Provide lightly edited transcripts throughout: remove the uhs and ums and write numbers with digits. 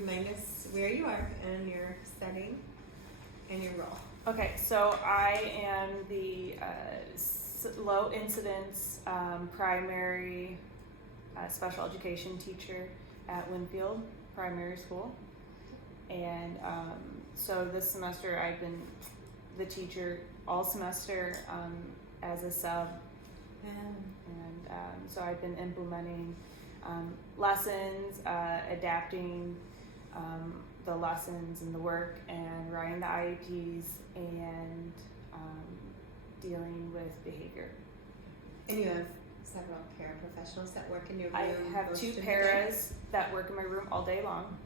remind us where you are and your setting and your role. Okay, so I am the low incidence primary special education teacher at Winfield Primary School. And so this semester I've been the teacher all semester as a sub. And so I've been implementing lessons, adapting the lessons and the work, and writing the IEPs, and dealing with behavior. And you have several paraprofessionals that work in your room? I have 2 paras that work in my room all day long.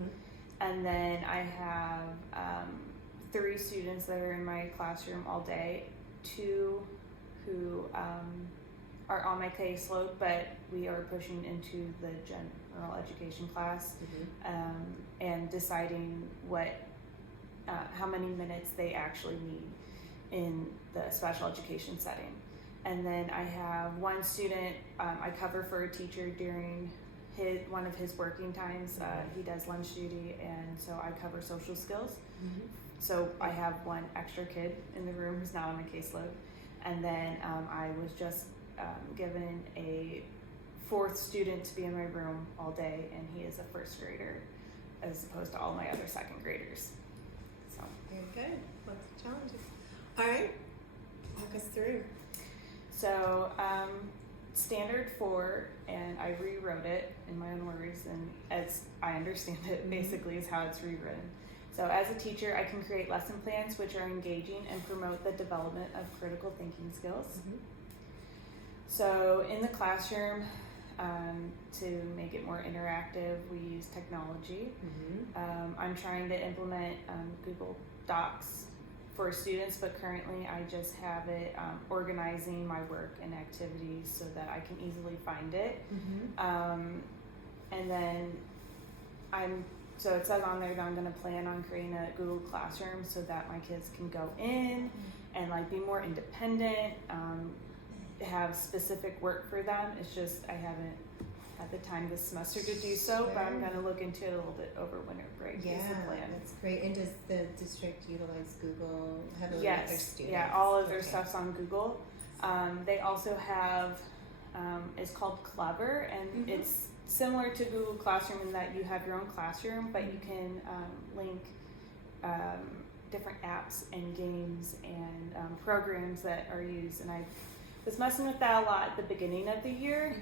And then I have 3 students that are in my classroom all day, 2 who are on my caseload, but we are pushing into the general education class and deciding how many minutes they actually need in the special education setting. And then I have 1 student I cover for a teacher during one of his working times. He does lunch duty, and so I cover social skills. So I have 1 extra kid in the room who's not on my caseload. And then I was just given a 4th student to be in my room all day, and he is a 1st grader as opposed to all my other 2nd graders. So very good. Lots of challenges. All right, walk us through. So standard 4, and I rewrote it in my own words, and as I understand it, basically is how it's rewritten. So as a teacher, I can create lesson plans which are engaging and promote the development of critical thinking skills. So in the classroom, to make it more interactive, we use technology. I'm trying to implement Google Docs for students, but currently I just have it organizing my work and activities so that I can easily find it. And then so it says on there that I'm going to plan on creating a Google Classroom so that my kids can go in and like be more independent, have specific work for them. It's just I haven't had the time this semester to do so, but I'm going to look into it a little bit over winter break. Yeah, is the plan. That's great. And does the district utilize Google heavily with their students? Yeah, all of their stuff's on Google. They also have, it's called Clever, and it's similar to Google Classroom in that you have your own classroom, but you can link different apps and games and programs that are used. And I was messing with that a lot at the beginning of the year,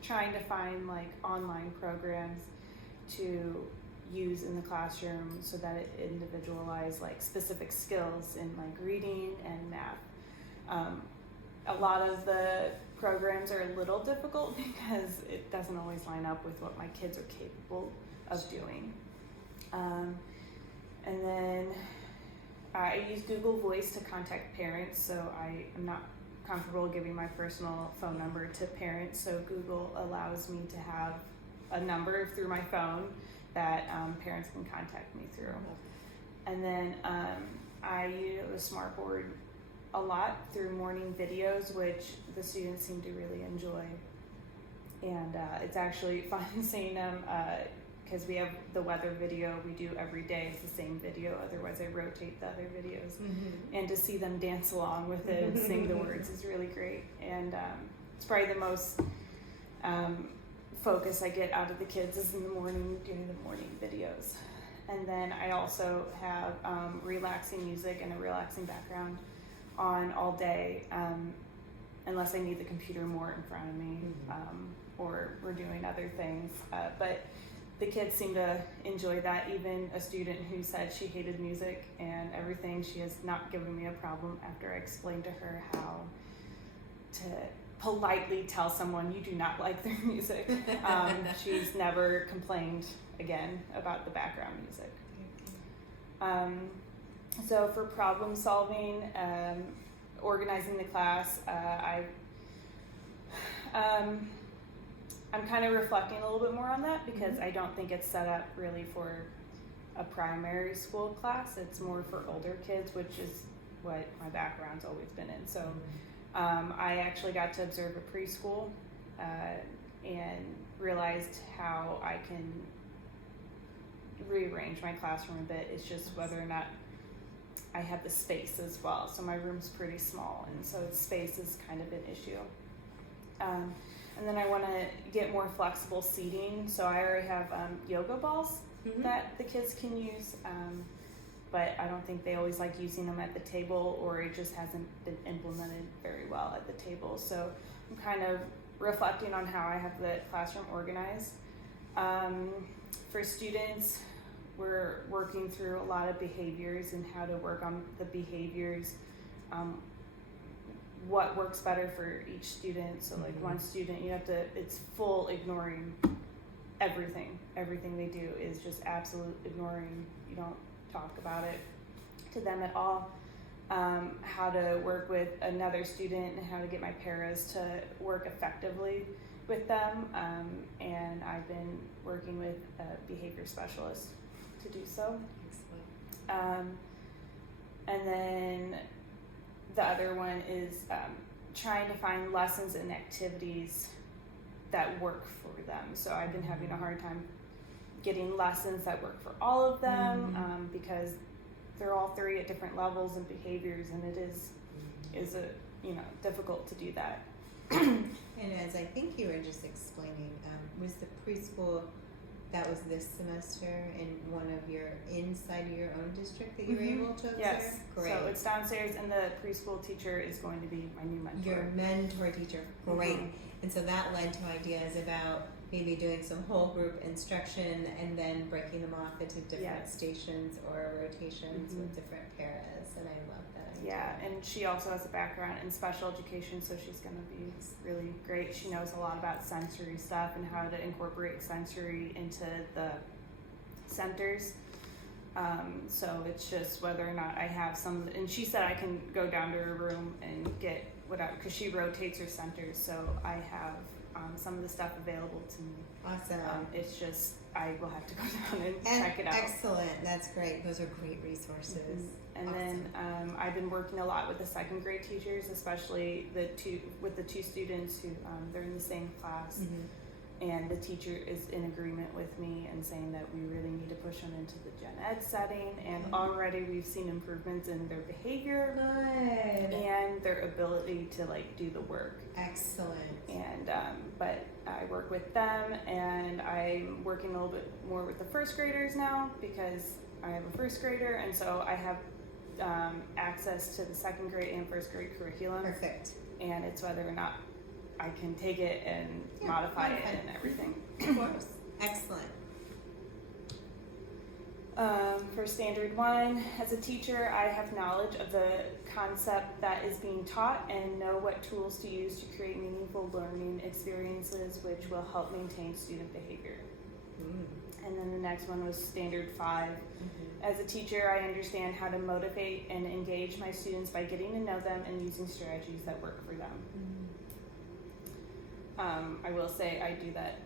trying to find like online programs to use in the classroom so that it individualized like specific skills in like reading and math. A lot of the programs are a little difficult because it doesn't always line up with what my kids are capable of doing. And then I use Google Voice to contact parents, so I am not comfortable giving my personal phone number to parents, so Google allows me to have a number through my phone that parents can contact me through. And then I use Smartboard a lot through morning videos, which the students seem to really enjoy. And it's actually fun seeing them because we have the weather video we do every day. It's the same video, otherwise I rotate the other videos. And to see them dance along with it and sing the words is really great. And it's probably the most focus I get out of the kids is in the morning doing the morning videos. And then I also have relaxing music and a relaxing background on all day, unless I need the computer more in front of me, or we're doing other things. But the kids seem to enjoy that. Even a student who said she hated music and everything, she has not given me a problem after I explained to her how to politely tell someone you do not like their music. She's never complained again about the background music. So for problem solving, organizing the class, I'm kind of reflecting a little bit more on that because I don't think it's set up really for a primary school class. It's more for older kids, which is what my background's always been in. So I actually got to observe a preschool and realized how I can rearrange my classroom a bit. It's just whether or not I have the space as well. So my room's pretty small, and so space is kind of an issue. And then I want to get more flexible seating. So I already have yoga balls that the kids can use, but I don't think they always like using them at the table, or it just hasn't been implemented very well at the table. So I'm kind of reflecting on how I have the classroom organized. For students, we're working through a lot of behaviors and how to work on the behaviors, what works better for each student. So like one student, you have to, it's full ignoring everything they do is just absolute ignoring. You don't talk about it to them at all. How to work with another student and how to get my paras to work effectively with them, and I've been working with a behavior specialist to do so. Excellent. And then the other one is trying to find lessons and activities that work for them. So I've been having a hard time getting lessons that work for all of them, because they're all three at different levels and behaviors, and it is a difficult to do that. And as I think you were just explaining, was the preschool that was this semester in one of your inside of your own district that you were able to observe? Yes. Great. So it's downstairs, and the preschool teacher is going to be my new mentor. Your mentor teacher. Great. And so that led to ideas about maybe doing some whole group instruction and then breaking them off into different stations or rotations with different paras, and I love that idea. Yeah, and she also has a background in special education, so she's going to be really great. She knows a lot about sensory stuff and how to incorporate sensory into the centers. So it's just whether or not I have some, and she said I can go down to her room and get whatever, because she rotates her centers, so I have some of the stuff available to me. Awesome. It's just, I will have to go down and check it out. Excellent. That's great. Those are great resources. And then I've been working a lot with the second grade teachers, especially the two students who they're in the same class, and the teacher is in agreement with me and saying that we really need to push them into the gen ed setting, and already we've seen improvements in their behavior and their ability to do the work. Excellent. And but I work with them, and I'm working a little bit more with the first graders now because I have a first grader, and so I have access to the second grade and first grade curriculum. Perfect. And it's whether or not I can take it and modify it and everything. Of course. Excellent. For standard 1, as a teacher, I have knowledge of the concept that is being taught and know what tools to use to create meaningful learning experiences which will help maintain student behavior. And then the next one was standard 5. As a teacher, I understand how to motivate and engage my students by getting to know them and using strategies that work for them. I will say I do that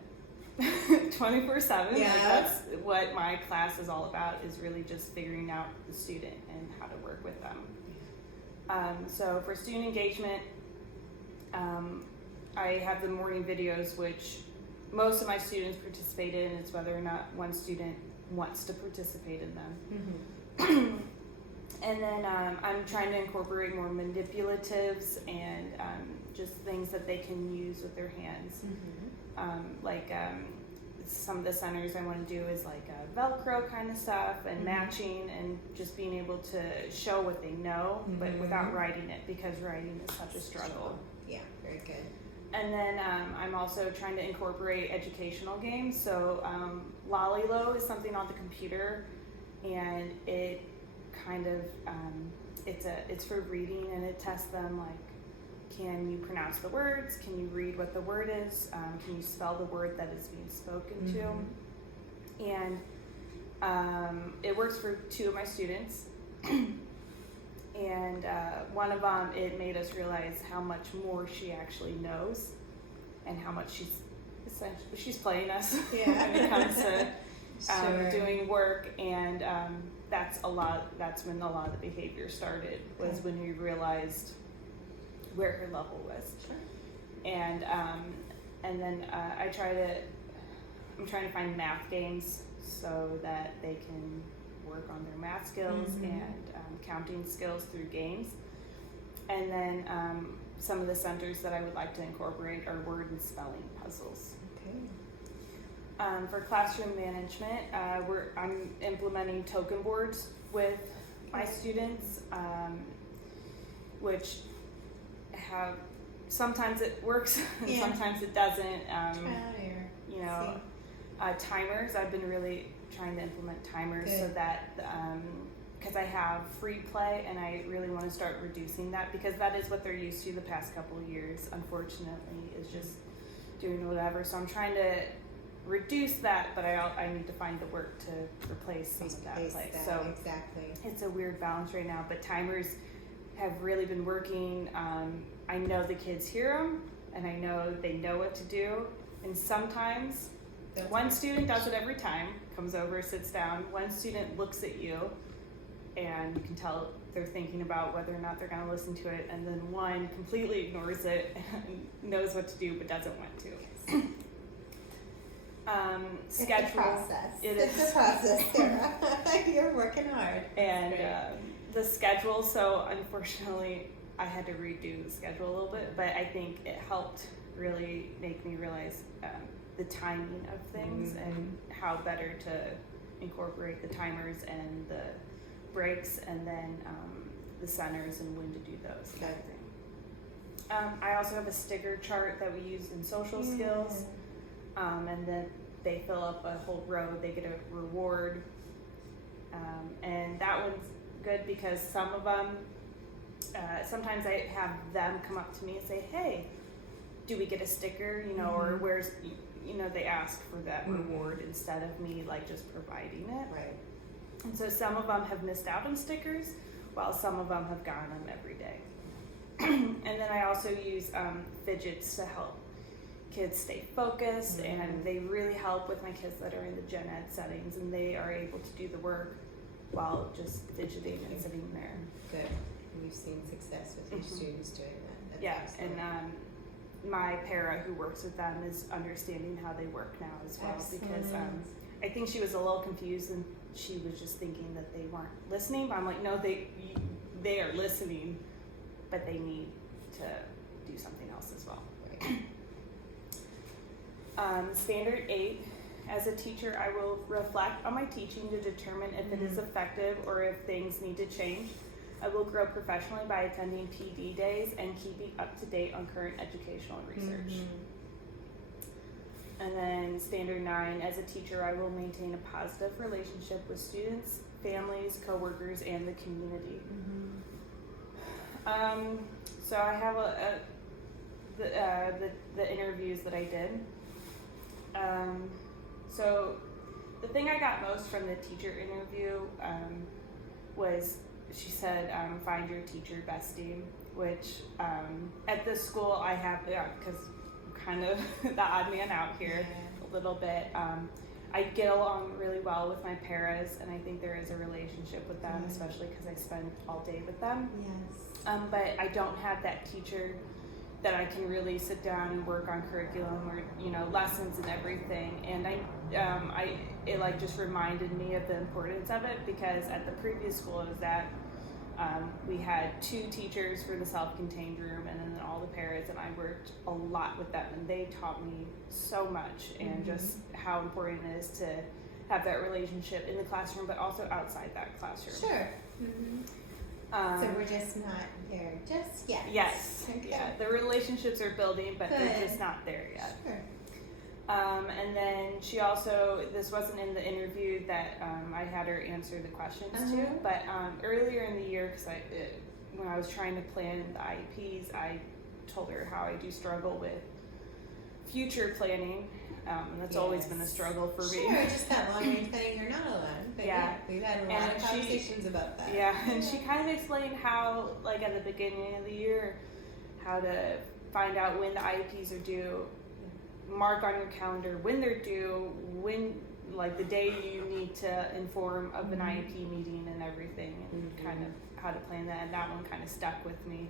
24/7. Yeah. That's what my class is all about, is really just figuring out the student and how to work with them. So for student engagement, I have the morning videos, which most of my students participate in. It's whether or not one student wants to participate in them. And then I'm trying to incorporate more manipulatives and just things that they can use with their hands. Some of the centers I want to do is Velcro kind of stuff and matching, and just being able to show what they know, but without writing it, because writing is such a struggle. Yeah, very good. And then I'm also trying to incorporate educational games. So Lollilo is something on the computer, and it kind of it's for reading, and it tests them can you pronounce the words? Can you read what the word is? Can you spell the word that is being spoken to? And it works for 2 of my students. And one of them, it made us realize how much more she actually knows, and how much she's playing us when it comes to doing work. And that's when a lot of the behavior started, was when we realized where her level was. And then I try to I'm trying to find math games so that they can work on their math skills and counting skills through games. And then some of the centers that I would like to incorporate are word and spelling puzzles. Okay. For classroom management, I'm implementing token boards with my students, which have, sometimes it works and sometimes it doesn't. You know, timers, I've been really trying to implement timers so that, because I have free play and I really want to start reducing that, because that is what they're used to the past couple of years, unfortunately, is just doing whatever. So I'm trying to reduce that, but I need to find the work to replace some of that play. So exactly. It's a weird balance right now, but timers have really been working. I know the kids hear them, and I know they know what to do. And sometimes one student does it every time, comes over, sits down. One student looks at you, and you can tell they're thinking about whether or not they're going to listen to it. And then one completely ignores it and knows what to do but doesn't want to. Schedule. It's a process. It's a process, Sarah. You're working hard. And the schedule, so unfortunately I had to redo the schedule a little bit, but I think it helped really make me realize the timing of things and how better to incorporate the timers and the breaks, and then the centers and when to do those kind of thing. I also have a sticker chart that we use in social skills, and then they fill up a whole row, they get a reward, and that one's good because some of them, sometimes I have them come up to me and say, hey, do we get a sticker, you know, or where's, you know, they ask for that reward instead of me like just providing it. Right. And so some of them have missed out on stickers, while some of them have gotten them every day. And then I also use fidgets to help kids stay focused, and they really help with my kids that are in the gen ed settings, and they are able to do the work while just fidgeting and sitting there. Good. You've seen success with your students doing that. That's and my para who works with them is understanding how they work now as well. Because I think she was a little confused and she was just thinking that they weren't listening, but I'm like, no, they are listening, but they need to do something else as well. Right. Standard 8, as a teacher, I will reflect on my teaching to determine if it is effective or if things need to change. I will grow professionally by attending PD days and keeping up to date on current educational research. And then standard 9, as a teacher, I will maintain a positive relationship with students, families, coworkers, and the community. So I have the interviews that I did. So the thing I got most from the teacher interview was, she said, find your teacher bestie, which at this school I have, because I'm kind of the odd man out here a little bit. I get along really well with my paras, and I think there is a relationship with them, especially because I spend all day with them. Yes. But I don't have that teacher that I can really sit down and work on curriculum or, you know, lessons and everything. And it like just reminded me of the importance of it, because at the previous school I was at, we had 2 teachers for the self-contained room, and then all the paras, and I worked a lot with them, and they taught me so much, and just how important it is to have that relationship in the classroom, but also outside that classroom. Sure. So we're just not there just yet. Yes. Okay. Yeah. The relationships are building, but they're Good. just not there yet. Sure. And then she also, this wasn't in the interview that I had her answer the questions to, but earlier in the year, because when I was trying to plan the IEPs, I told her how I do struggle with future planning. And that's always been a struggle for me. Sure, just that long range planning, you're not alone. But we've had a lot of conversations about that. Yeah, and she kind of explained how, like at the beginning of the year, how to find out when the IEPs are due, mark on your calendar when they're due, when, like the day you need to inform of an IEP meeting and everything, and kind of how to plan that. And that one kind of stuck with me,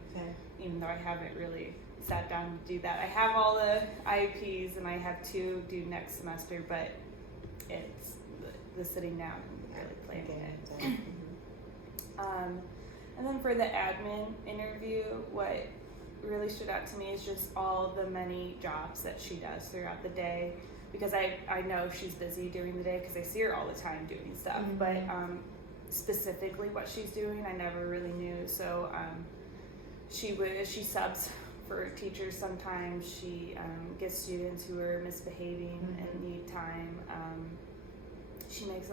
even though I haven't really sat down to do that. I have all the IEPs and I have 2 due next semester, but it's the sitting down and really planning it. And then for the admin interview, what really stood out to me is just all the many jobs that she does throughout the day, because I know she's busy during the day because I see her all the time doing stuff, but specifically what she's doing I never really knew. So she subs for teachers sometimes. She gets students who are misbehaving and need time. She makes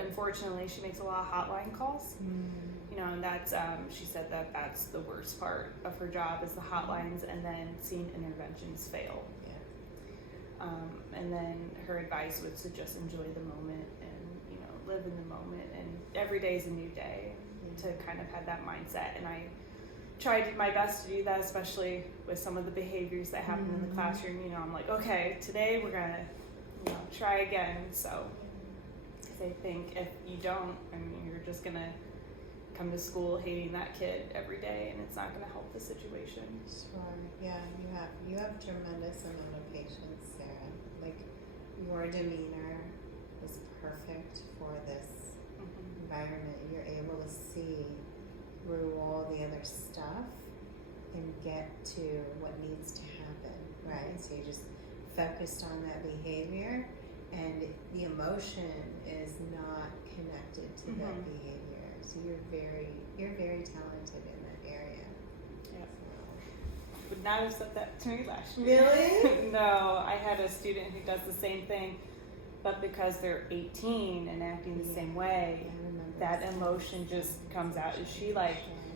unfortunately she makes a lot of hotline calls. You know, and that's she said that's the worst part of her job is the hotlines, and then seeing interventions fail. And then her advice was to just enjoy the moment and, you know, live in the moment, and every day is a new day, to kind of have that mindset. And I tried my best to do that, especially with some of the behaviors that happen in the classroom. You know, I'm like, okay, today we're gonna, you know, try again. So, because I think if you don't, I mean, you're just gonna come to school hating that kid every day, and it's not gonna help the situation. Sure. Yeah, you have tremendous amount of patience, Sarah. Like, your demeanor is perfect for this environment. You're able to see through all the other stuff and get to what needs to happen, right? So you just focused on that behavior, and the emotion is not connected to that behavior. So you're very talented in that area. Yeah. Would not have said that to me last year. Really? No, I had a student who does the same thing, but because they're 18 and acting the same way, that emotion just comes out.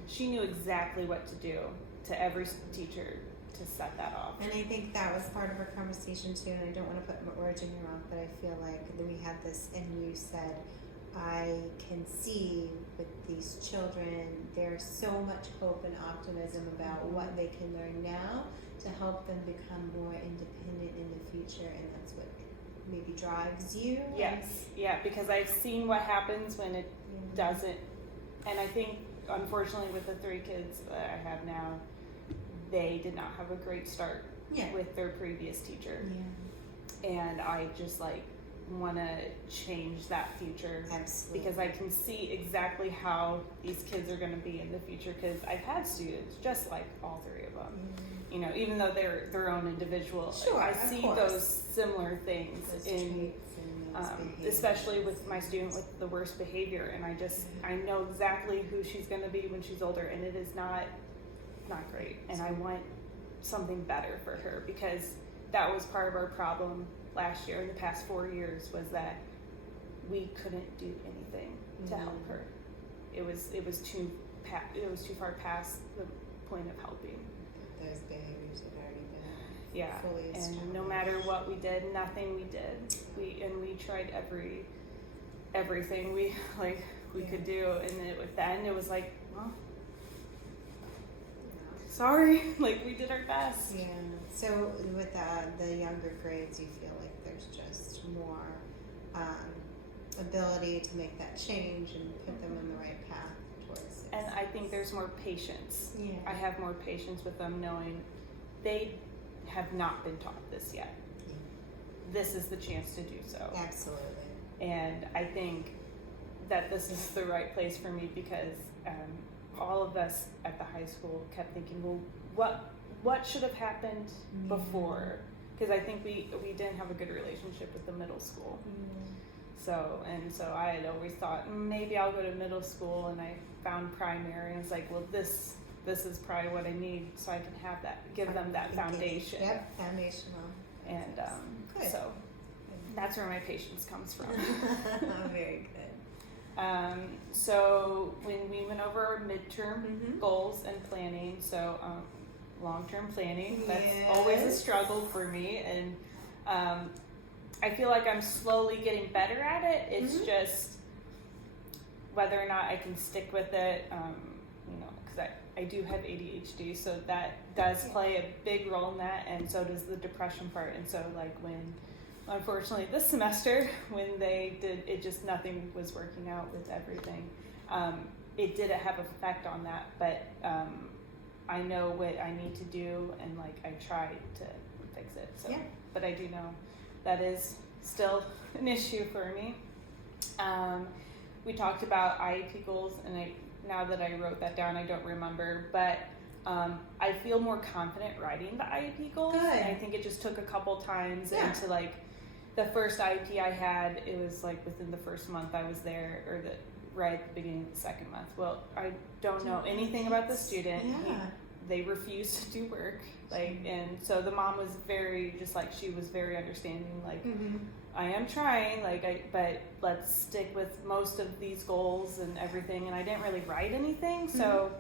She knew exactly what to do to every teacher to set that off. And I think that was part of our conversation too, and I don't want to put words in your mouth, but I feel like we had this, and you said, I can see with these children, there's so much hope and optimism about what they can learn now to help them become more independent in the future, and that's what maybe drives you. Yes, yeah, because I've seen what happens when it doesn't, and I think unfortunately with the 3 kids that I have now, they did not have a great start with their previous teacher. And I just want to change that future. Absolutely. Because I can see exactly how these kids are going to be in the future, because I've had students just like all 3 of them. You know, even though they're their own individual, sure, I see those similar things in especially with my student with the worst behavior, and I know exactly who she's going to be when she's older, and it is not great, and I want something better for her, because that was part of our problem last year. In the past 4 years, was that we couldn't do anything to help her. It was too far past the point of helping. Those behaviors had already been fully established. And no matter what we did, nothing we did. We tried everything we could do, and then it was like, well, sorry, we did our best. Yeah. So with the younger grades, you feel like there's just more ability to make that change and put them in the right path towards it. And I think there's more patience. Yeah. I have more patience with them, knowing they have not been taught this yet. This is the chance to do so. Absolutely. And I think that this is the right place for me, because all of us at the high school kept thinking, well, what should have happened before? Because I think we didn't have a good relationship with the middle school. So I had always thought maybe I'll go to middle school, and I found primary, and it's like, well, this is probably what I need, so I can have that, give them that foundation. Yep, foundational. And so that's where my patience comes from. Very good. So when we went over our midterm goals and planning, so long-term planning, that's always a struggle for me, and I feel like I'm slowly getting better at it. It's just whether or not I can stick with it, because I do have ADHD, so that does play a big role in that, and so does the depression part. And so when, unfortunately this semester, when they did, it just nothing was working out with everything. It did have an effect on that, but I know what I need to do, and like I tried to fix it. So, but I do know that is still an issue for me. We talked about IEP goals, and now that I wrote that down, I don't remember, but I feel more confident writing the IEP goals. Good. And I think it just took a couple times into like the first IEP I had. It was like within the first month I was there, or right at the beginning of the second month. Well, I don't know anything about the student. They refused to do work, like, and so the mom was very just like, she was very understanding, like, I am trying, like, but let's stick with most of these goals and everything. And I didn't really write anything, so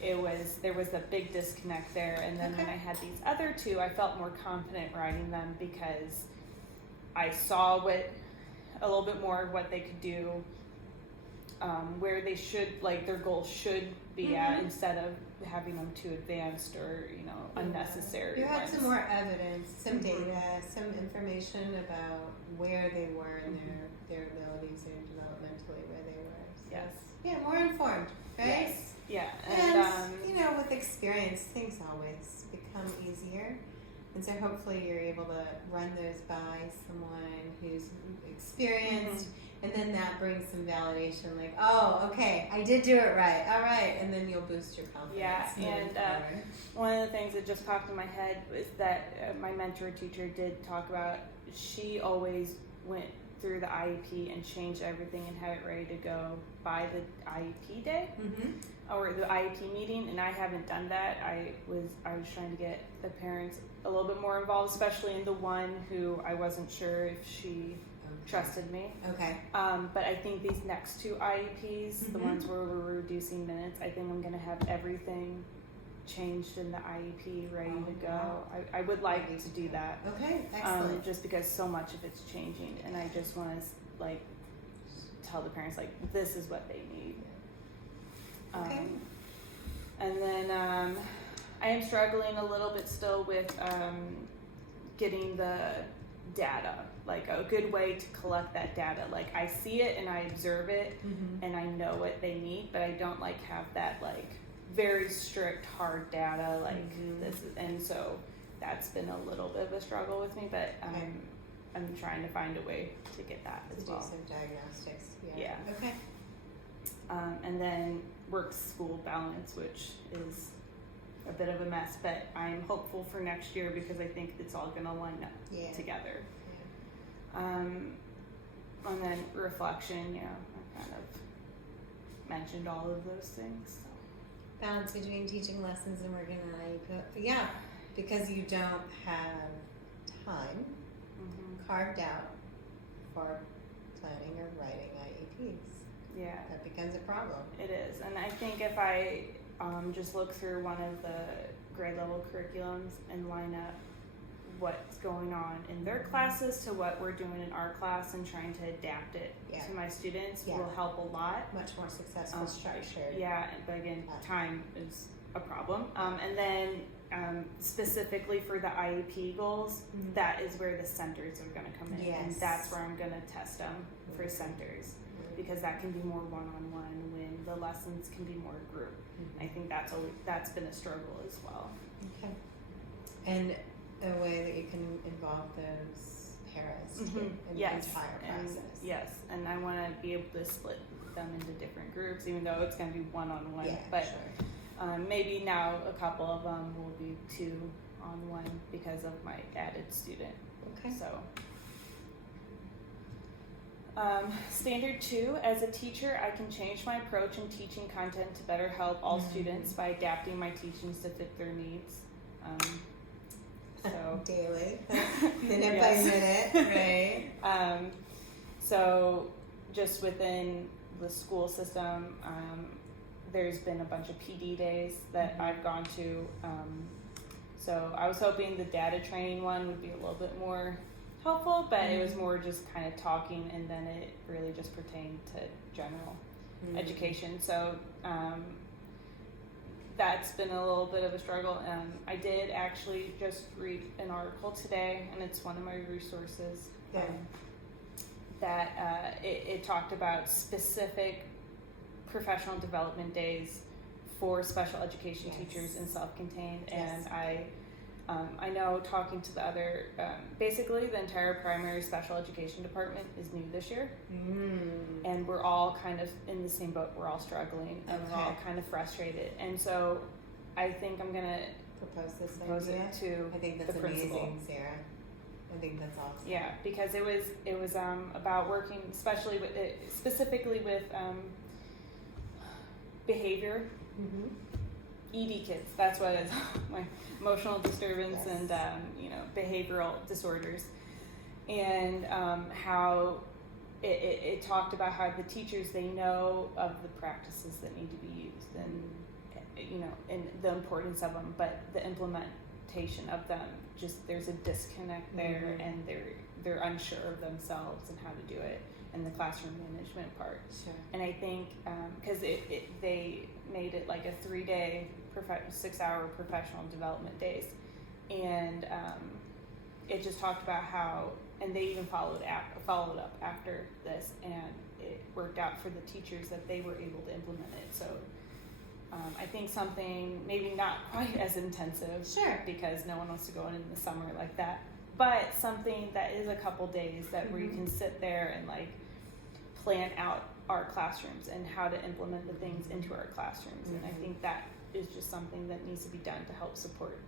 there was a big disconnect there. And then when I had these other two, I felt more confident writing them because I saw a little bit more of what they could do, where they should, like, their goals should be at, instead of having them too advanced or, unnecessary. You had ones. some more evidence, some data, some information about where they were in their abilities and developmentally where they were. So, Yes. Yeah, more informed, right? Yes. Yeah. And with experience, things always become easier. And so hopefully you're able to run those by someone who's experienced, and then that brings some validation, like, oh, okay, I did do it right, all right, and then you'll boost your confidence. Yeah, and one of the things that just popped in my head was that my mentor teacher did talk about, she always went through the IEP and changed everything and had it ready to go by the IEP day or the IEP meeting, and I haven't done that. I was trying to get the parents a little bit more involved, especially in the one who I wasn't sure if she trusted me. Okay. But I think these next two IEPs, the ones where we're reducing minutes, I think I'm going to have everything changed in the IEP ready to go. Wow. I would like to do that. Okay, excellent. Just because so much of it's changing, and I just want to like tell the parents, like, this is what they need. Okay. And then I am struggling a little bit still with getting the data, like a good way to collect that data. Like, I see it and I observe it and I know what they need, but I don't like have that like very strict hard data like this is, and so that's been a little bit of a struggle with me, but I'm trying to find a way to get that as well. Do some diagnostics. Yeah. Okay. And then work-school balance, which is a bit of a mess, but I'm hopeful for next year because I think it's all going to line up together. Yeah. And then reflection, I kind of mentioned all of those things. So. Balance between teaching lessons and working on IEP. Yeah, because you don't have time carved out for planning or writing IEPs. Yeah. That becomes a problem. It is. And I think if I just look through one of the grade level curriculums and line up what's going on in their classes to what we're doing in our class and trying to adapt it to my students will help a lot. Much more successful structure. Yeah, but again, time is a problem. And then specifically for the IEP goals, that is where the centers are going to come in. And that's where I'm going to test them for centers. Because that can be more one-on-one when the lessons can be more group. I think that's been a struggle as well. Okay. And a way that you can involve those paras in the entire process. And I want to be able to split them into different groups, even though it's going to be one-on-one. Yeah, but maybe now a couple of them will be 2-on-1 because of my added student. Okay. So. Standard 2, as a teacher, I can change my approach in teaching content to better help all students by adapting my teachings to fit their needs. So daily, minute by minute, right? So just within the school system, there's been a bunch of PD days that I've gone to. So I was hoping the data training one would be a little bit more helpful, but it was more just kind of talking, and then it really just pertained to general education. So that's been a little bit of a struggle. I did actually just read an article today, and it's one of my resources, that it talked about specific professional development days for special education Yes. teachers and self-contained. Yes. And I know talking to the other, basically the entire primary special education department is new this year. And we're all kind of in the same boat. We're all struggling and we're all Okay. kind of frustrated. And so I think I'm going to propose it idea. to I think that's the principal. amazing, Sarah. I think that's awesome. Yeah, because it was about working, especially with specifically with behavior, ED kids. That's what it is. My emotional disturbance Yes. and behavioral disorders, and how it talked about how the teachers, they know of the practices that need to be used and and the importance of them, but the implementation of them, just there's a disconnect there, and they're unsure of themselves and how to do it, and the classroom management part. Sure. And I think because they made it like a 3-day 6-hour professional development days, and it just talked about how, and they even followed up after this, and it worked out for the teachers that they were able to implement it. So I think something maybe not quite as intensive, Sure. because no one wants to go in the summer like that, but something that is a couple days that where you can sit there and like plan out our classrooms and how to implement the things into our classrooms. And I think that is just something that needs to be done to help support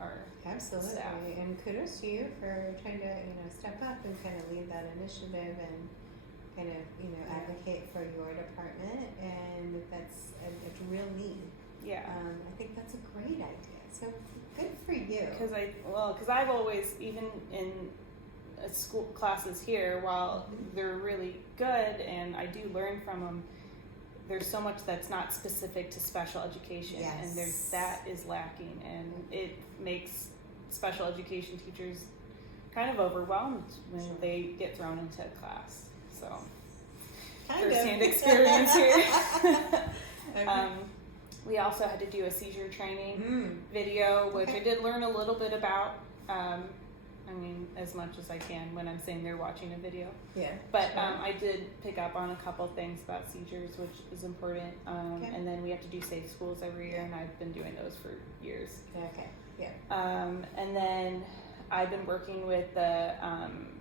our Absolutely. staff. And kudos to you for trying to, step up and kind of lead that initiative and kind of, advocate for your department. And that's a real need. Yeah. I think that's a great idea. So good for you. Because I've always, even in school classes here, while they're really good and I do learn from them, there's so much that's not specific to special education, and that is lacking, and it makes special education teachers kind of overwhelmed when they get thrown into a class. So first-hand experience here. We also had to do a seizure training video, which I did learn a little bit about. As much as I can when I'm sitting there watching a video. Yeah. But I did pick up on a couple things about seizures, which is important. And then we have to do safe schools every year, and I've been doing those for years. Okay. Yeah. And then I've been working with the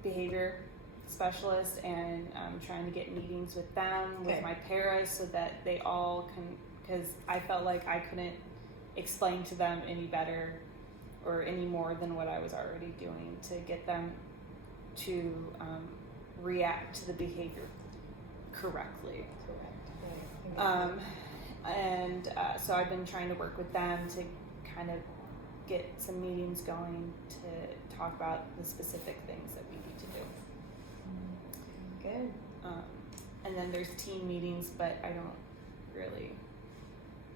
behavior specialist and trying to get meetings with them, with my paras, so that they all can, because I felt like I couldn't explain to them any better or any more than what I was already doing to get them to react to the behavior correctly. Correct. So I've been trying to work with them to kind of get some meetings going to talk about the specific things that we need to do. Good. And then there's team meetings, but I don't really,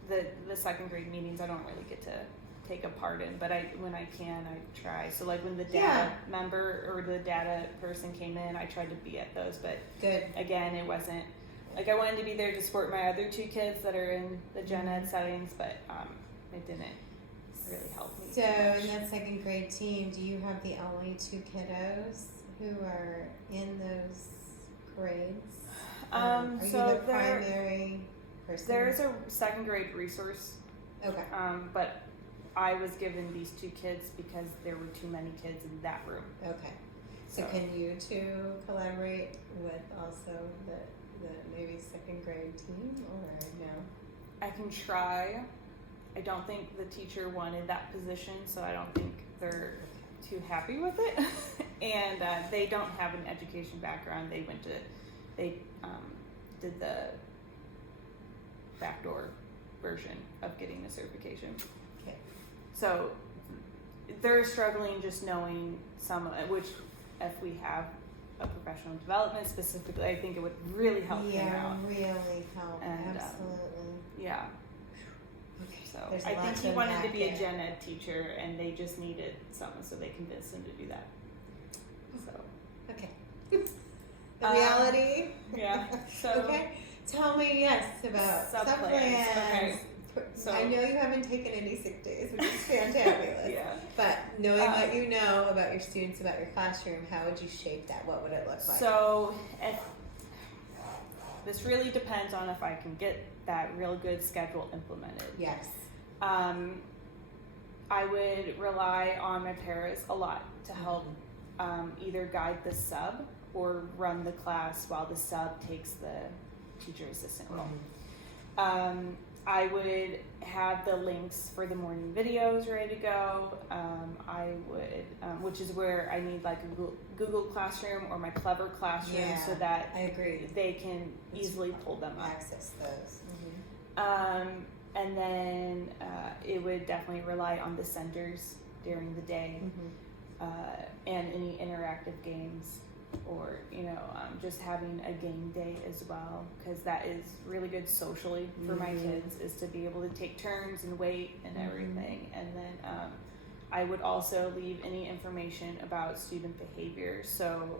the second grade meetings I don't really get to take a part in, but when I can, I try. So like when the data member or the data person came in, I tried to be at those, but again, it wasn't, like I wanted to be there to support my other 2 kids that are in the gen ed settings, but it didn't really help me. So in that second grade team, do you have the only 2 kiddos who are in those grades? Are you the primary person? There's a second grade resource. Okay. But I was given these 2 kids because there were too many kids in that room. Okay. So can you 2 collaborate with also the maybe second grade team, or no? I can try. I don't think the teacher wanted that position, so I don't think they're too happy with it. And they don't have an education background. They did the backdoor version of getting the certification. Okay. So they're struggling just knowing which if we have a professional development specifically, I think it would really help them out. Yeah, really help. And, absolutely. Yeah. Okay. So There's I think lots he of wanted to that be a there. gen ed teacher, and they just needed someone, so they convinced him to do that. So Okay. The reality. Yeah. So Okay. Tell me about Sub-plans. Okay. So I know you haven't taken any sick days, which is fantabulous. Yeah. But knowing what you know about your students, about your classroom, how would you shape that? What would it look like? So This really depends on if I can get that real good schedule implemented. Yes. I would rely on my paras a lot to help either guide the sub or run the class while the sub takes the teacher assistant role. I would have the links for the morning videos ready to go. I would, which is where I need like a Google Classroom or my Clever Classroom, so that I agree. they can easily pull them up. Access those. And then it would definitely rely on the centers during the day, and any interactive games, or just having a game day as well, because that is really good socially for my kids, is to be able to take turns and wait and everything. And then I would also leave any information about student behavior. So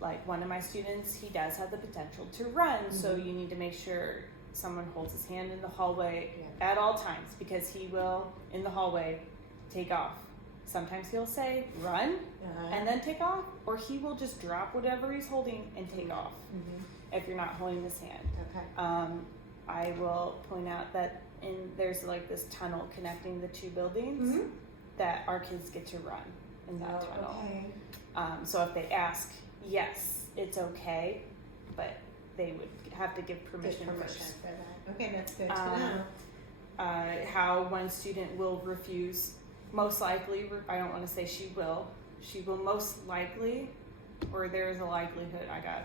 like one of my students, he does have the potential to run, so you need to make sure someone holds his hand in the hallway at all times, because he will in the hallway take off. Sometimes he'll say run and then take off, or he will just drop whatever he's holding and take off if you're not holding his hand. I will point out that there's like this tunnel connecting the two buildings that our kids get to run in that tunnel. So if they ask, yes, it's okay, but they would have to give permission first. For that. Okay, that's good to know. How one student will refuse, most likely, I don't want to say she will most likely, or there's a likelihood, I got,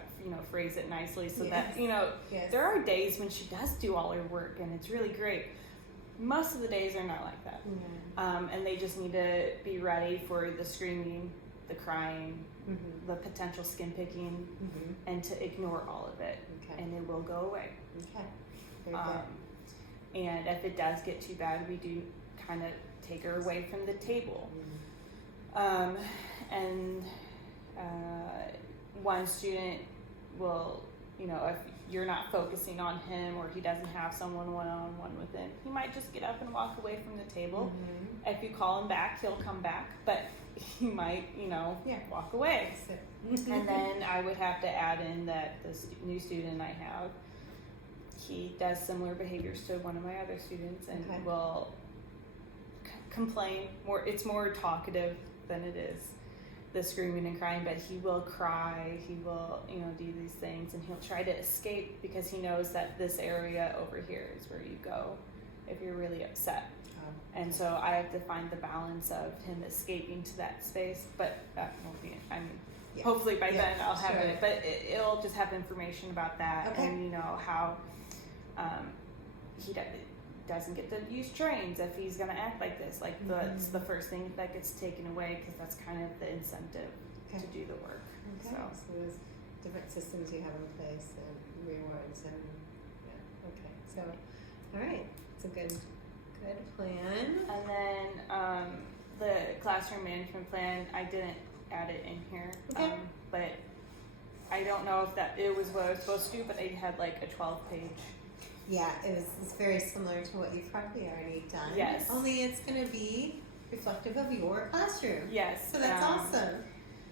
phrase it nicely so that, there are days when she does do all her work and it's really great. Most of the days are not like that. And they just need to be ready for the screaming, the crying, the potential skin picking, and to ignore all of it, and it will go away. Very good. And if it does get too bad, we do kind of take her away from the table. And one student will, if you're not focusing on him or he doesn't have someone one-on-one with him, he might just get up and walk away from the table. If you call him back, he'll come back, but he might, walk away. And then I would have to add in that this new student I have, he does similar behaviors to one of my other students, and will complain more. It's more talkative than it is the screaming and crying, but he will cry, he will do these things, and he'll try to escape because he knows that this area over here is where you go if you're really upset. And so I have to find the balance of him escaping to that space, but that won't be, hopefully by then I'll have it, but it'll just have information about that, and how he doesn't get to use trains if he's going to act like this. Like that's the first thing that gets taken away, because that's kind of the incentive to do the work. So there's different systems you have in place and rewards and so all right, it's a good plan. And then the classroom management plan, I didn't add it in here, but I don't know if that it was what I was supposed to do, but I had like a 12-page. Yeah, it's very similar to what you've probably already done. Yes. Only it's going to be reflective of your classroom. Yes. So that's awesome.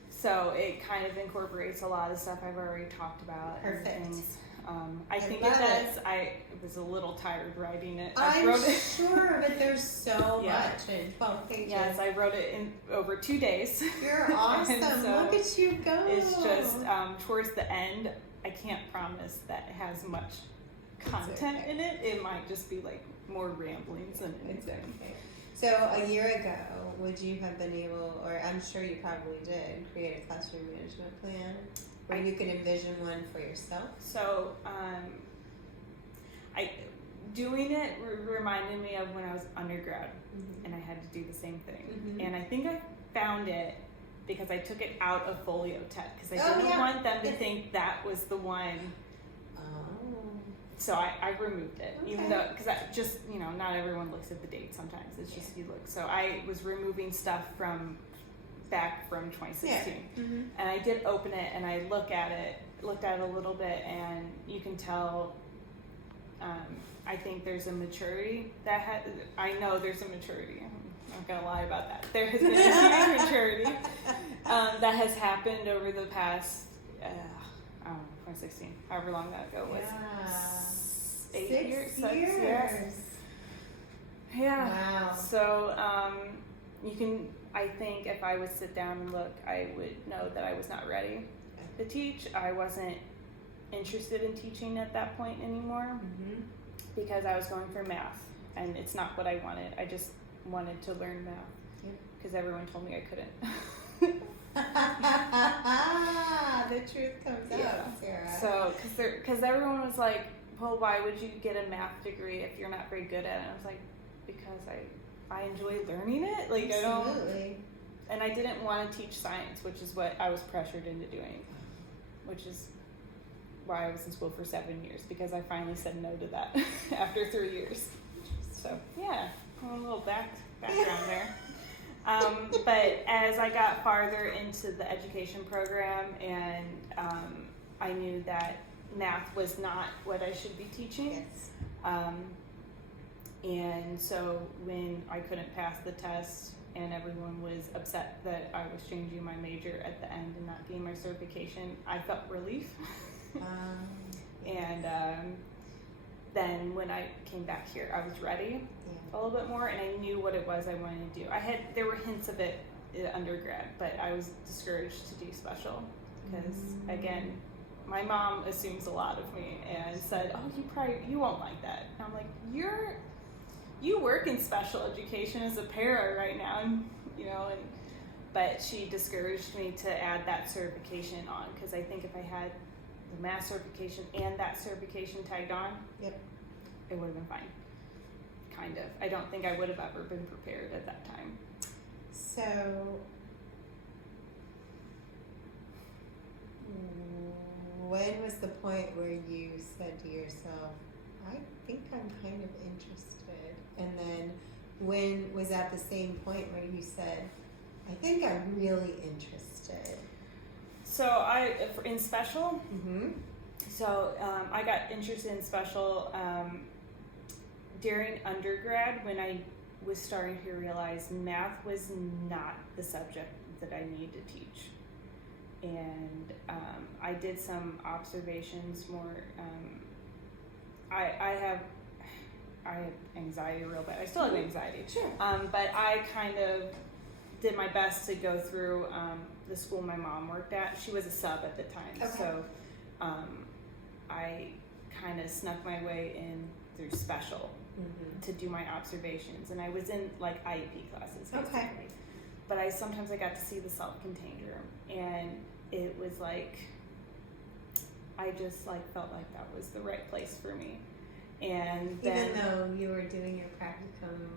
So it kind of incorporates a lot of stuff I've already talked about. Perfect. And things. I think it does. I was a little tired writing it. I'm sure, but there's so much in 12 pages. Yes, I wrote it in over 2 days. You're awesome. So look at you go. It's just towards the end, I can't promise that it has much content in it. It might just be like more ramblings than anything. So a year ago, would you have been able, or I'm sure you probably did, create a classroom management plan where you could envision one for yourself? So doing it reminded me of when I was undergrad, and I had to do the same thing. And I think I found it because I took it out of Folio Tech, because I didn't want them to think that was the one. So I removed it, even though, because I just, not everyone looks at the date sometimes. It's just you look. So I was removing stuff back from 2016. And I did open it, and I looked at it a little bit, and you can tell, I think there's a maturity I know there's a maturity. I'm not going to lie about that. There has been a huge maturity that has happened over the past, 2016, however long that ago was. Yeah. 8 years. 6 years. Yes. Yeah. Wow. So you can, I think if I would sit down and look, I would know that I was not ready to teach. I wasn't interested in teaching at that point anymore because I was going for math, and it's not what I wanted. I just wanted to learn math because everyone told me I couldn't. The truth comes out, Sarah. So, because everyone was like, well, why would you get a math degree if you're not very good at it? And I was like, because I enjoy learning it. Like, Absolutely. And I didn't want to teach science, which is what I was pressured into doing, which is why I was in school for 7 years, because I finally said no to that after 3 years. So, yeah, a little background there. But as I got farther into the education program, and I knew that math was not what I should be teaching. Yes. And so when I couldn't pass the test and everyone was upset that I was changing my major at the end and not getting my certification, I felt relief. And then when I came back here, I was ready a little bit more, and I knew what it was I wanted to do. There were hints of it in undergrad, but I was discouraged to do special because, again, my mom assumes a lot of me and said, "Oh, you won't like that." And I'm like, you work in special education as a para right now, and but she discouraged me to add that certification on, because I think if I had the math certification and that certification tagged on, it would have been fine. Kind of. I don't think I would have ever been prepared at that time. So, when was the point where you said to yourself, I think I'm kind of interested? And then when was at the same point where you said, I think I'm really interested? So in special, so I got interested in special during undergrad, when I was starting to realize math was not the subject that I needed to teach. And I did some observations more. I have anxiety real bad. I still have anxiety. Sure. But I kind of did my best to go through the school my mom worked at. She was a sub at the time. Okay. So I kind of snuck my way in through special to do my observations. And I was in like IEP classes, basically. Okay. But sometimes I got to see the self-contained room, and it was like, I just felt like that was the right place for me. And then, even though you were doing your practicum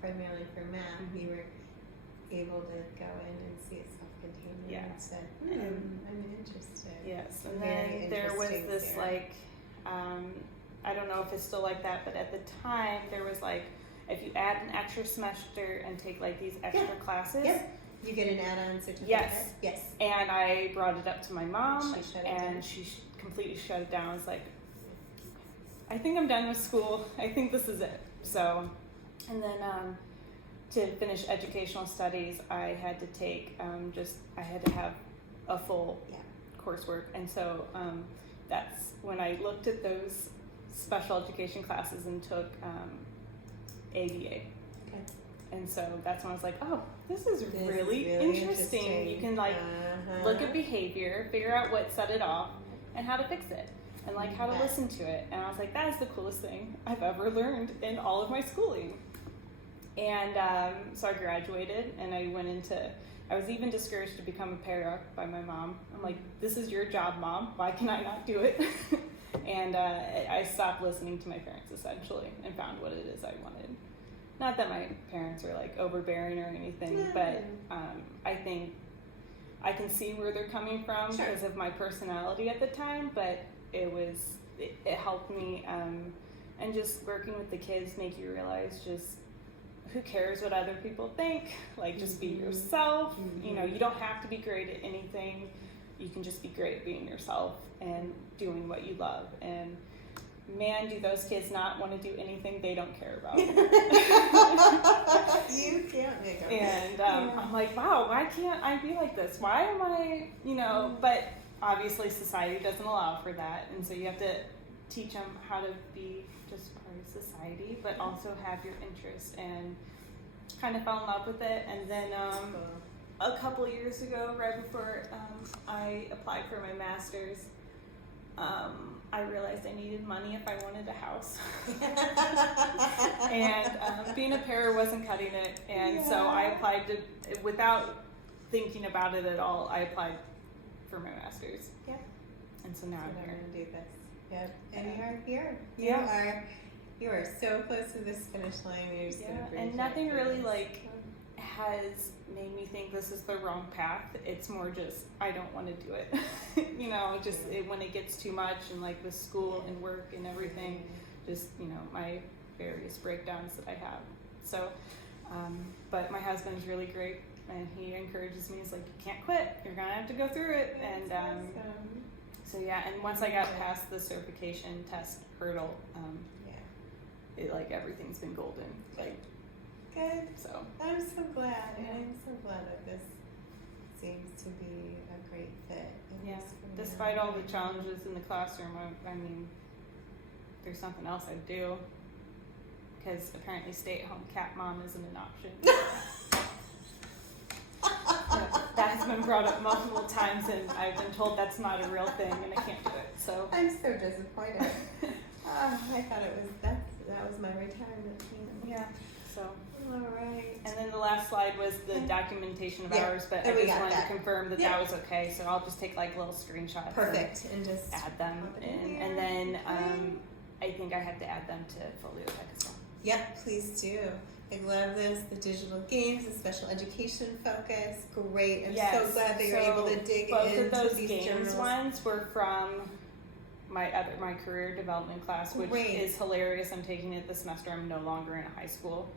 primarily for math, you were able to go in and see a self-contained room and said, I'm interested. Yes, and then there was this I don't know if it's still like that, but at the time there was if you add an extra semester and take these extra classes, you get an add-on certificate. Yes. And I brought it up to my mom, and she completely shut it down. It's like, I think I'm done with school. I think this is it. So, and then to finish educational studies, I had to take I had to have a full coursework, and so that's when I looked at those special education classes and took ABA. Okay. And so that's when I was like, oh, this is really interesting. You can look at behavior, figure out what set it off, and how to fix it, and how to listen to it. And I was like, that is the coolest thing I've ever learned in all of my schooling. And so I graduated, and I was even discouraged to become a para by my mom. I'm like, this is your job, Mom. Why can I not do it? And I stopped listening to my parents, essentially, and found what it is I wanted. Not that my parents are overbearing or anything, but I think I can see where they're coming from because of my personality at the time, but it helped me, and just working with the kids make you realize just who cares what other people think, just be yourself. You don't have to be great at anything. You can just be great at being yourself and doing what you love. And man, do those kids not want to do anything they don't care about. You can't make them. And I'm like, wow, why can't I be like this? Why am I, but obviously society doesn't allow for that. And so you have to teach them how to be just part of society, but also have your interest, and kind of fell in love with it. And then a couple of years ago, right before I applied for my master's, I realized I needed money if I wanted a house. And being a para wasn't cutting it. And so I applied without thinking about it at all, I applied for my master's. Yeah. And so now I'm here. I'm going to do this. Yep. And you are here. Yeah. You are so close to this finish line. You're just gonna And nothing really has made me think this is the wrong path. It's more just I don't want to do it. When it gets too much, and like with school and work and everything, just my various breakdowns that I have. So, but my husband's really great, and he encourages me. He's like, you can't quit. You're gonna have to go through it. And so yeah. And once I got past the certification test hurdle, everything's been golden. Good. So I'm so glad, and I'm so glad that this seems to be a great fit. Yeah. Despite all the challenges in the classroom, I mean, there's something else I'd do, because apparently stay-at-home cat mom isn't an option. That's been brought up multiple times, and I've been told that's not a real thing, and I can't do it. So I'm so disappointed. I thought that was my retirement plan. Yeah. So. All right. And then the last slide was the documentation of hours, but I just wanted to confirm that that was okay. So I'll just take little screenshots. Perfect. And just add them in. And then I think I have to add them to Foliotech as well. Yep, please do. I love this. The digital games, the special education focus. Great. I'm so glad that you're able to dig both into of those these games journals. ones were from my career development class, which is hilarious. I'm taking it this semester. I'm no longer in high school.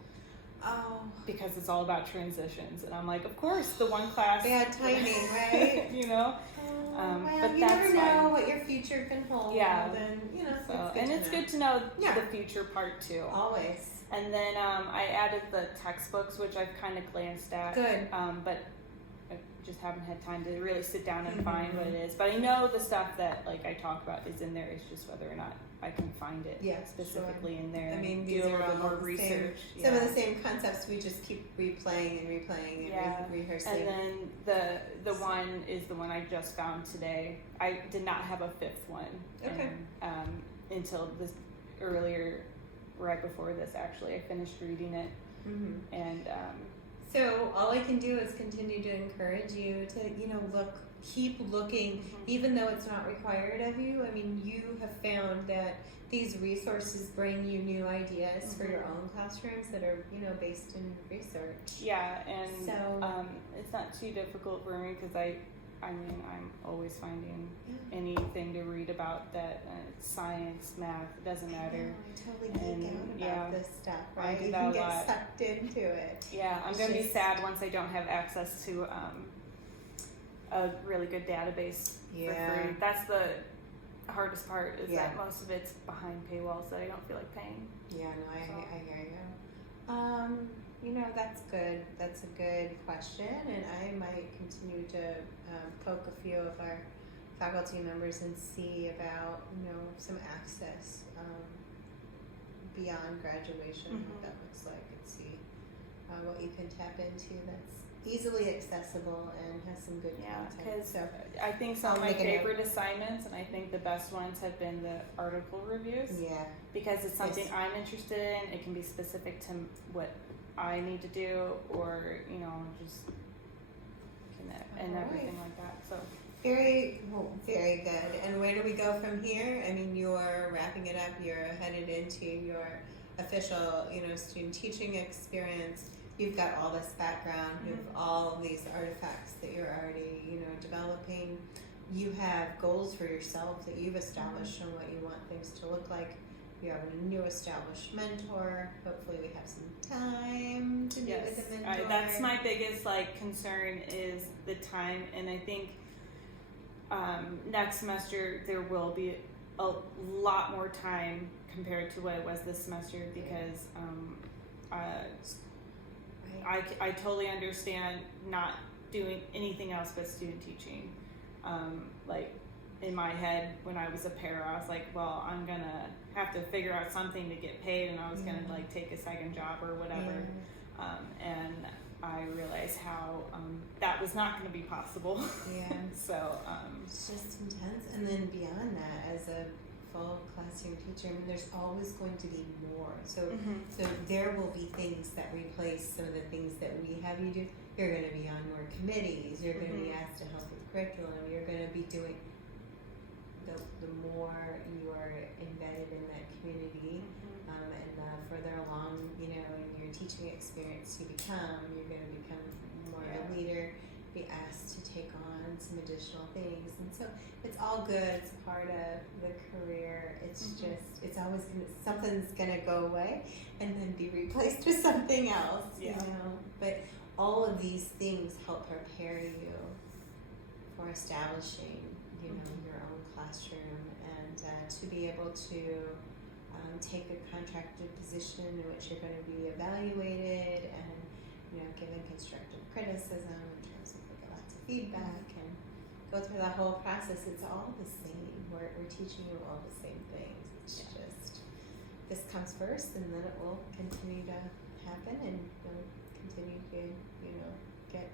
Oh. Because it's all about transitions, and I'm like, of course, the one class. Bad timing, right? But you that's never know what your future can hold. Yeah. And, it's good to know the future part too. Always. And then I added the textbooks, which I've kind of glanced at. Good. But I just haven't had time to really sit down and find what it is. But I know the stuff that I talk about is in there. It's just whether or not I can find it specifically in there. I mean, do these a little are bit more research. Some of the same concepts we just keep replaying and rehearsing. And then the one is the one I just found today. I did not have a fifth one. Okay. And, until this earlier, right before this, actually, I finished reading it. Mm-hmm. And so all I can do is continue to encourage you to keep looking, even though it's not required of you. I mean, you have found that these resources bring you new ideas for your own classrooms that are based in research. Yeah, and so it's not too difficult for me, because I'm always finding anything to read about that. Science, math, it doesn't matter. I totally geek out about this stuff, right? You can get sucked into it. Yeah, I'm going to be sad once I don't have access to a really good database for free. That's the hardest part, is that most of it's behind paywalls that I don't feel like paying. Yeah, no, I hear you. That's good. That's a good question, and I might continue to poke a few of our faculty members and see about some access beyond graduation, what that looks like, and see what you can tap into that's easily accessible and has some good content. Because so I think some of my favorite assignments, and I think the best ones, have been the article reviews. Yeah. Because it's something I'm interested in. It can be specific to what I need to do, or just and everything like that. So very good. And where do we go from here? I mean, you're wrapping it up. You're headed into your official, student teaching experience. You've got all this background. You have all of these artifacts that you're already, developing. You have goals for yourself that you've established on what you want things to look like. You have a new established mentor. Hopefully we have some time to meet with the mentor. That's my biggest concern, is the time. And I think next semester there will be a lot more time compared to what it was this semester because I totally understand not doing anything else but student teaching. Like in my head when I was a para, I was like, well, I'm gonna have to figure out something to get paid, and I was gonna like take a second job or whatever. And I realized how that was not going to be possible. Yeah. So it's just intense. And then beyond that, as a full classroom teacher, I mean, there's always going to be more. So so there will be things that replace some of the things that we have you do. You're going to be on more committees. You're going to be asked to help with curriculum. You're going to be doing the more you are embedded in that community, and the further along, you know, in your teaching experience you become, you're going to become more of a leader, be asked to take on some additional things, and so it's all good. It's part of the career. It's just, it's always something's going to go away and then be replaced with something else, you know. But all of these things help prepare you for establishing, you know, your own classroom, and to be able to take a contracted position in which you're going to be evaluated and, you know, given constructive criticism in terms of like lots of feedback and go through that whole process. It's all the same. We're teaching you all the same things. It's just this comes first, and then it will continue to happen, and you'll continue to, you know, get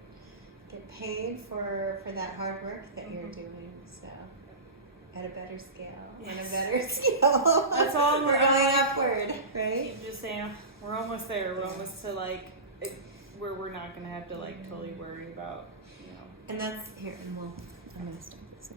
paid for that hard work that you're doing. So at a better scale, and a better scale. That's all we're going upward, right? Keep just saying, we're almost there. We're almost to like where we're not going to have to like totally worry about, you know. And that's here, and I'm gonna stop this.